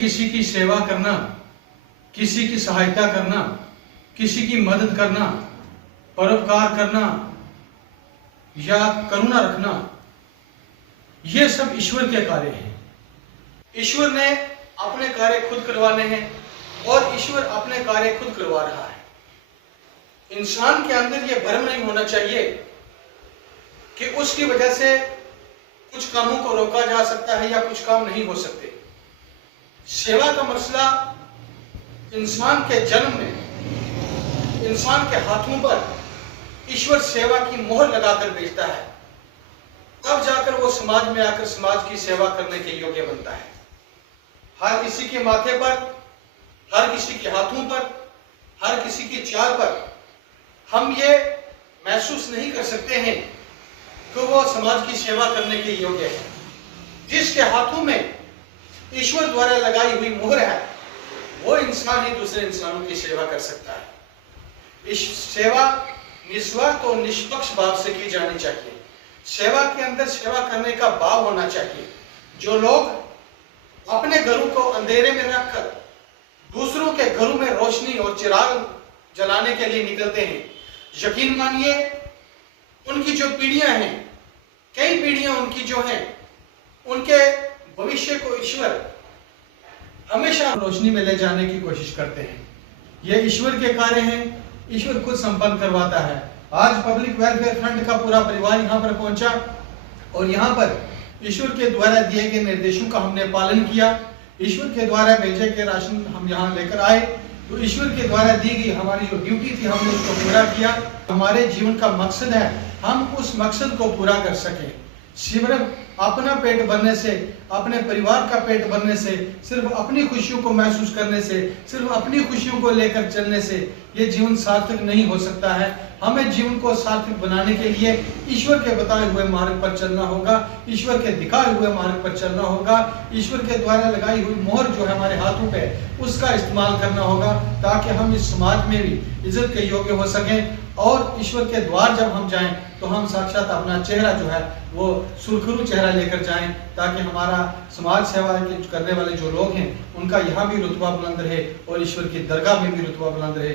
किसी की सेवा करना, किसी की सहायता करना, किसी की मदद करना, परोपकार करना या करुणा रखना, ये सब ईश्वर के कार्य हैं। ईश्वर ने अपने कार्य खुद करवाने हैं और ईश्वर अपने कार्य खुद करवा रहा है। इंसान के अंदर यह भ्रम नहीं होना चाहिए कि उसकी वजह से कुछ कामों को रोका जा सकता है या कुछ काम नहीं हो सकते। सेवा का मसला इंसान के जन्म में इंसान के हाथों पर ईश्वर सेवा की मोहर लगाकर भेजता है, तब जाकर वो समाज में आकर समाज की सेवा करने के योग्य बनता है। हर किसी के माथे पर, हर किसी के हाथों पर, हर किसी की चाल पर हम ये महसूस नहीं कर सकते हैं कि वो समाज की सेवा करने के योग्य है। जिसके हाथों में ईश्वर द्वारा लगाई हुई मोहर है, वो इंसान ही दूसरे इंसानों की सेवा कर सकता है। इस सेवा निस्वार्थ और निष्पक्ष भाव से की जानी चाहिए। सेवा के अंदर सेवा करने का भाव होना चाहिए। जो लोग अपने घरों को अंधेरे में रखकर दूसरों के घरों में रोशनी और चिराग जलाने के लिए निकलते हैं, यकीन मानिए उनकी जो पीढ़ियां हैं, कई पीढ़ियां उनकी जो हैं, उनके भविष्य को ईश्वर हमेशा रोशनी में ले जाने की कोशिश करते हैं। ये ईश्वर के कार्य हैं, ईश्वर खुद संपन्न करवाता है। आज पब्लिक वेलफेयर फंड का पूरा परिवार यहाँ पर पहुंचा और यहाँ पर ईश्वर के द्वारा दिए गए निर्देशों का हमने पालन किया। ईश्वर के द्वारा भेजे गए राशन हम यहाँ लेकर आए, तो ईश्वर के द्वारा दी गई हमारी जो ड्यूटी थी हमने उसको पूरा किया। हमारे जीवन का मकसद है हम उस मकसद को पूरा कर सकें। सिर्फ अपना पेट भरने से, अपने परिवार का पेट भरने से, सिर्फ अपनी खुशियों को महसूस करने से, सिर्फ अपनी खुशियों को लेकर चलने से ये जीवन सार्थक नहीं हो सकता है। हमें जीवन को सार्थक बनाने के लिए ईश्वर के बताए हुए मार्ग पर चलना होगा, ईश्वर के दिखाए हुए मार्ग पर चलना होगा। ईश्वर के द्वारा लगाई हुई मोहर जो है हमारे हाथों पे, उसका इस्तेमाल करना होगा ताकि हम इस समाज में भी इज्जत के योग्य हो सकें। और ईश्वर के द्वार जब हम जाएं तो हम साक्षात अपना चेहरा जो है वो सुरखरू चेहरा लेकर जाएं, ताकि हमारा समाज सेवा करने वाले जो लोग हैं उनका यहाँ भी रुतबा बुलंद रहे और ईश्वर की दरगाह में भी रुतबा बुलंद रहे।